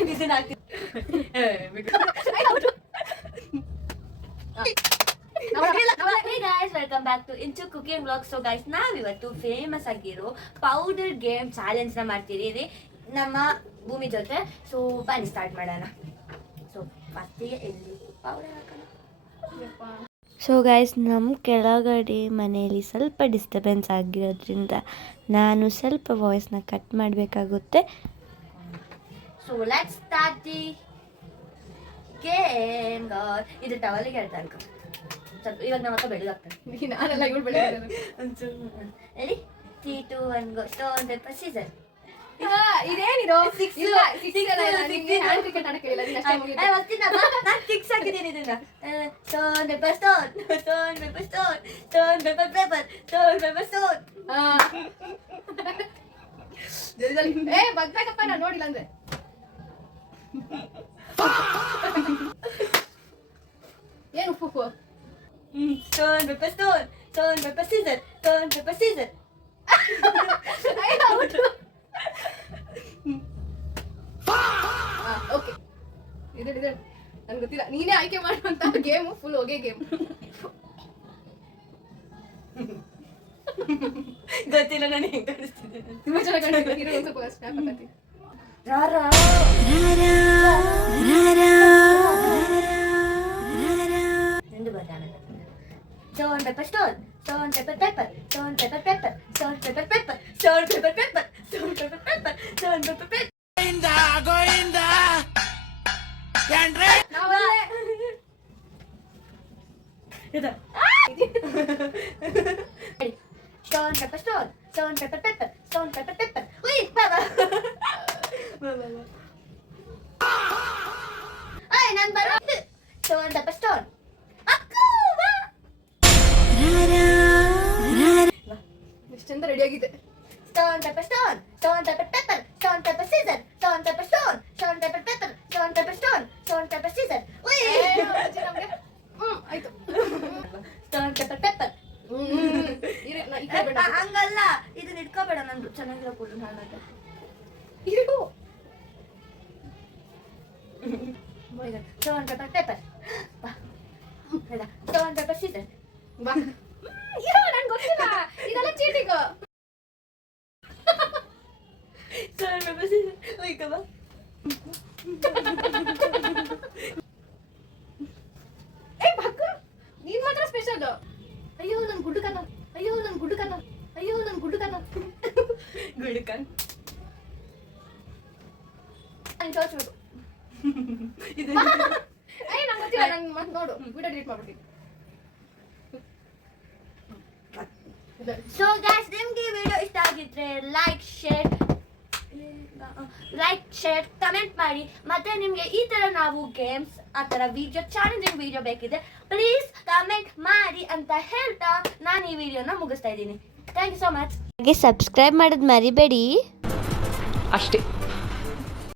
ಇದನ್ನ ಹಾಕಿ Hey guys, welcome back to Into Cooking Vlog. So guys, ನಾವಿವತ್ತು famous ಆಗಿರೋ powder game challenge ನ ಮಾಡ್ತಿದ್ದೀವಿ ನಮ್ಮ ಭೂಮಿ ಜೊತೆ. ಸೊ ಬನ್ನಿ ಸ್ಟಾರ್ಟ್ ಮಾಡೋಣ. ಸೊ ಫಸ್ಟಿಗೆ ಎಲ್ಲಿ ಪೌಡರ್ ಹಾಕೋಣ. ಸೊ ಗೈಸ್, ನಮ್ಮ ಕೆಳಗಡೆ ಮನೆಯಲ್ಲಿ ಸ್ವಲ್ಪ ಡಿಸ್ಟರ್ಬೆನ್ಸ್ ಆಗಿರೋದ್ರಿಂದ ನಾನು ಸ್ವಲ್ಪ ವಾಯ್ಸ್ನ ಕಟ್ ಮಾಡಬೇಕಾಗುತ್ತೆ. So let's start the game. ಇದು ಟವಲಿಗೆ ಹೇಳ್ತಾ ಅನ್ಕೊ ಸ್ವಲ್ಪ. ಇವಾಗ ನಮ್ಮ ಅಕ್ಕ ಬೆಳಗಾಗ್ತಾನೆ. ನಾನೆಲ್ಲ ಇವಳು ಬೆಳಗ್ಗೆ ಹೇಳಿ 3, 2, 1 ಗೋ. Stone paper scissor. ಇದೇನಿದು ಕ್ರಿಕೆಟ್ ಆಡಕ್ಕೆ ಇಲ್ಲ ನಾನು ಸಿಕ್ಸ್ ಹಾಕಿದ್ದೀನಿ ಇದನ್ನ. Stone paper stone, stone paper stone, stone paper paper, stone paper stone. ಬಗ್ಬೇಕಪ್ಪ, ನಾನು ನೋಡಿಲ್ಲ ಅಂದ್ರೆ. ಏನು ಉಪ್ಪು? Stone paper stone, stone paper scissor, stone paper scissor. Okay, ಇದೆ ನನ್ಗೆ ಗೊತ್ತಿಲ್ಲ. ನೀನೇ ಆಯ್ಕೆ ಮಾಡುವಂತ ಗೇಮು ಫುಲ್ ಹೊಗೆ ಗೇಮ್. ಗೊತ್ತಿಲ್ಲ ನಾನು ಹೆಂಗ್ ಕಾಣಿಸ್ತಿದ್ದೇನೆ. ತುಂಬಾ ಚೆನ್ನಾಗಿ ಕಾಣಿಸ್ತಿದ್ದೀರಿ. ಒಂದು ಸ್ವಲ್ಪ snap ಹಾಕತ್ತೀನಿ. Stone pepper stone, stone pepper pepper, stone pepper pepper, stone pepper pepper, stone pepper pepper, stone pepper pepper, stone pepper pepper. Goinda, Andre. Ida. Stone pepper stone, stone pepper pepper, stone pepper pepper. Wait, baba. Baba. Ay, nan baro. Stone pepper stone. ಎಷ್ಟೆಂತ ready ಆಗಿದೆ. Stone pepper stone, stone pepper pepper, stone pepper scissor, stone pepper stone, stone pepper pepper, stone pepper stone, stone pepper scissor. ನಮಗೆ ಆಯ್ತು. Stone pepper pepper. ಹಂಗಲ್ಲ, ಇದನ್ನ ಇಟ್ಕೋಬೇಡ. ನಂದು ಚೆನ್ನಾಗಿರೋ ಕೊಡು ನಾನಂತ. ಇದು Stone pepper pepper. Stone pepper scissor. ಬಾ. ನನ್ಗೆ ಗೊತ್ತಿಲ್ಲ, ಇದೆಲ್ಲ cheating. Stone pepper scissor. Uy, ka ba? ಭಕ್ಕ, ನೀನ್ ಮಾತ್ರ ಸ್ಪೆಷಲ್. ಅಯ್ಯೋ ನನ್ ಗುಡ್ಡುಕನ, ಅಯ್ಯೋ ನನ್ ಗುಡ್ಡುಕನ, ಅಯ್ಯೋ ನನ್ ಗುಡ್ಡುಕನ. ಗುಡ್ಡುಕನ್ ನಾನು ತೋರಿಸ್ಬೇಕು. ಅಯ್ಯ ನಂಗೆ ಗೊತ್ತಿಲ್ಲ. ನನ್ ಮತ್ತೆ ನೋಡು, ವಿಡಿಯೋ ಡಿಲೀಟ್ ಮಾಡ್ಬಿಡ್ತೀನಿ. ಸೊ ಗೈಸ್, ನಿಮ್ಗೆ ಈ ವಿಡಿಯೋ ಇಷ್ಟ ಆಗಿದ್ರೆ ಲೈಕ್ ಶೇರ್ ಕಮೆಂಟ್ ಮಾಡಿ. ಮತ್ತೆ ನಿಮ್ಗೆ ಈ ತರ ನಾವು ಗೇಮ್ಸ್ ಆ ತರ ವಿಡಿಯೋ ಚಾಲೆಂಜಿಂಗ್ ವಿಡಿಯೋ ಬೇಕಿದೆ ಪ್ಲೀಸ್ ಕಮೆಂಟ್ ಮಾಡಿ ಅಂತ ಹೇಳ್ತಾ ನಾನು ಈ ವಿಡಿಯೋನ ಮುಗಿಸ್ತಾ ಇದ್ದೀನಿ. Thank you so much. ಹಾಗೆ ಸಬ್ಸ್ಕ್ರೈಬ್ ಮಾಡೋದು ಮರಿಬೇಡಿ. ಅಷ್ಟೇ.